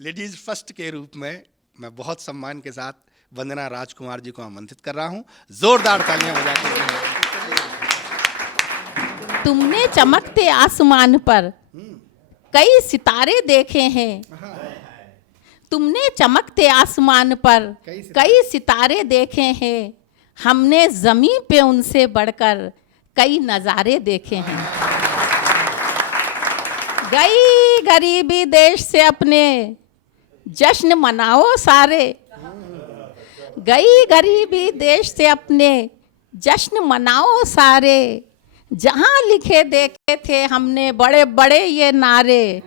Ladies first के रूप में मैं बहुत सम्मान के साथ वंदना राजकुमार जी को आमंत्रित कर रहा हूं। जोरदार तालियां बजा के। तुमने चमकते आसमान पर कई सितारे देखे हैं। तुमने चमकते आसमान पर कई सितारे देखे हैं। हमने ज़मीं पे उनसे बढ़कर कई नज़ारे देखे हैं। गई गरीबी देश से अपने जश्न मनाओ सारे। गई गरीबी देश से अपने जश्न मनाओ सारे। जहाँ लिखे देखे थे हमने बड़े बड़े ये नारे,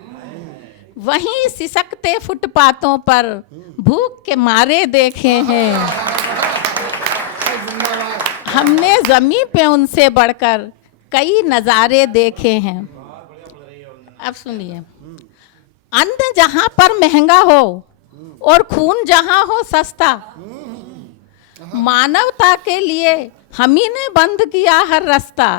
वहीं सिसकते फुटपाथों पर भूख के मारे देखे हैं। हमने ज़मीं पे उनसे बढ़कर कई नज़ारे देखे हैं। अब सुनिए, अन्न जहाँ पर महंगा हो और खून जहाँ हो सस्ता, मानवता के लिए हम ही ने बंद किया हर रास्ता।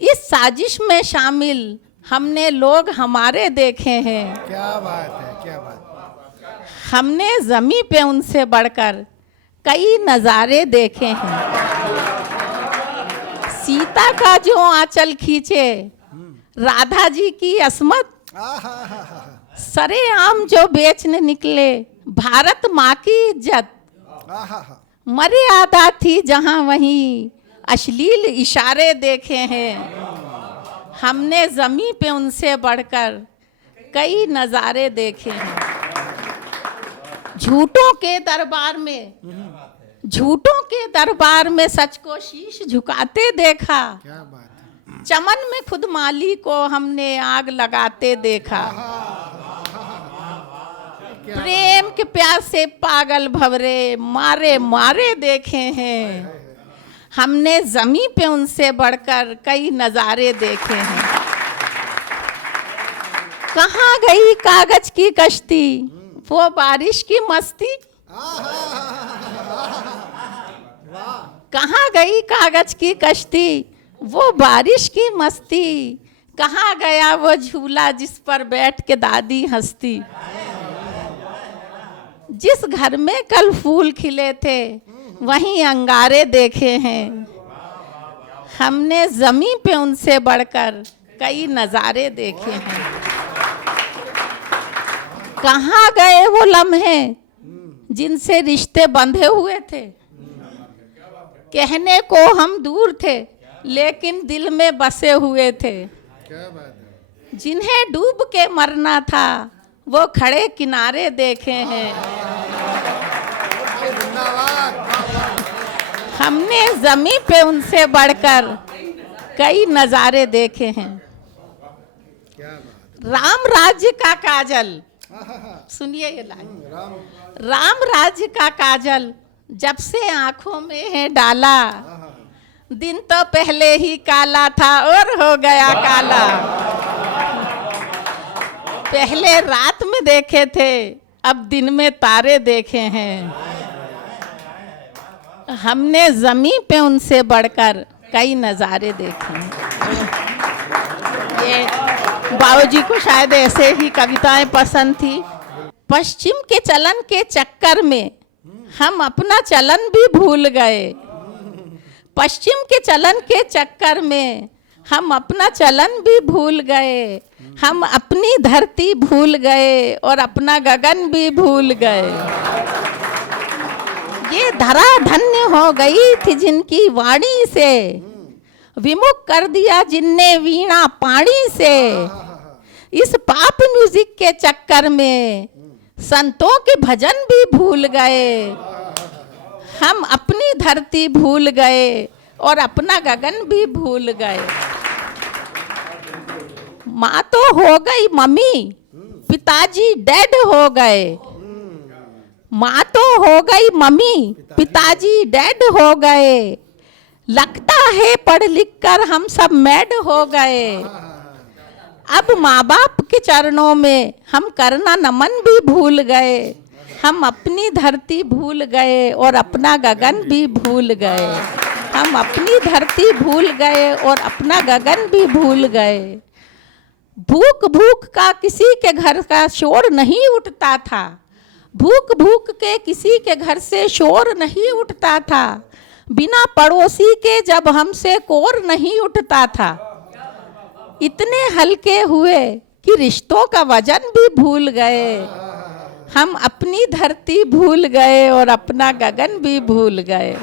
इस साजिश में शामिल हमने लोग हमारे देखे हैं। क्या बात है, क्या बात। हमने ज़मीं पे उनसे बढ़कर कई नज़ारे देखे हैं। सीता का जो आंचल खींचे राधा जी की असमत, सरेआम जो बेचने निकले भारत माँ की इज्जत। मर्यादा थी जहाँ वहीं अश्लील इशारे देखे हैं। हमने ज़मीं पे उनसे बढ़कर कई नज़ारे देखे हैं। झूठों के दरबार में सच को शीश झुकाते देखा। क्या बात है। चमन में खुद माली को हमने आग लगाते देखा। प्रेम के प्यास से पागल भंवरे मारे मारे देखे हैं। हमने ज़मीं पे उनसे बढ़कर कई नज़ारे देखे हैं। कहाँ गई कागज की कश्ती, वो बारिश की मस्ती। कहाँ गई कागज की कश्ती, वो बारिश की मस्ती। कहाँ गया वो झूला जिस पर बैठ के दादी हंसती। जिस घर में कल फूल खिले थे वहीं अंगारे देखे हैं। हमने ज़मीं पे उनसे बढ़कर कई नज़ारे देखे हैं। कहाँ गए वो लम्हे जिनसे रिश्ते बंधे हुए थे। कहने को हम दूर थे लेकिन दिल में बसे हुए थे। जिन्हें डूब के मरना था वो खड़े किनारे देखे हैं। हमने ज़मीं पे उनसे बढ़कर कई नज़ारे देखे हैं। राम राज्य का काजल, सुनिए ये लाइन। राम राज्य का काजल जब से आंखों में है डाला, दिन तो पहले ही काला था और हो गया काला। पहले रात में देखे थे अब दिन में तारे देखे हैं। हमने ज़मीं पे उनसे बढ़कर कई नज़ारे देखे हैं। ये बाबूजी को शायद ऐसे ही कविताएं पसंद थी। पश्चिम के चलन के चक्कर में हम अपना चलन भी भूल गए। पश्चिम के चलन के चक्कर में हम अपना चलन भी भूल गए। हम अपनी धरती भूल गए और अपना गगन भी भूल गए। ये धरा धन्य हो गई थी जिनकी वाणी से, विमुख कर दिया जिनने वीणा पाणी से। इस पाप म्यूजिक के चक्कर में संतों के भजन भी भूल गए। हम अपनी धरती भूल गए और अपना गगन भी भूल गए। माँ तो हो गई मम्मी, पिताजी डेड हो गए। माँ तो हो गई मम्मी, पिताजी डेड हो गए। लगता है पढ़ लिख कर हम सब मैड हो गए। अब माँ बाप के चरणों में हम करना नमन भी भूल गए। हम अपनी धरती भूल गए और अपना गगन भी भूल गए। हम अपनी धरती भूल गए और अपना गगन भी भूल गए। भूख भूख का किसी के घर का शोर नहीं उठता था, भूख भूख के किसी के घर से शोर नहीं उठता था, बिना पड़ोसी के जब हमसे कोर नहीं उठता था। इतने हल्के हुए कि रिश्तों का वजन भी भूल गए, हम अपनी धरती भूल गए और अपना गगन भी भूल गए।